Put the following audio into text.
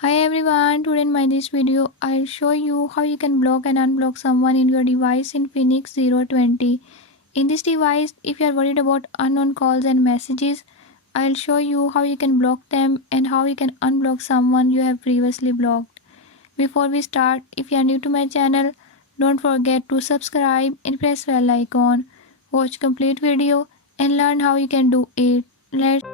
Hi everyone, today in my this video I'll show you how you can block and unblock someone in your device in Infinix 020. In this device, if you are worried about unknown calls and messages, I'll show you how you can block them and how you can unblock someone you have previously blocked. Before we start, if you are new to my channel, don't forget to subscribe and press bell icon. Watch complete video and learn how you can do it. Let's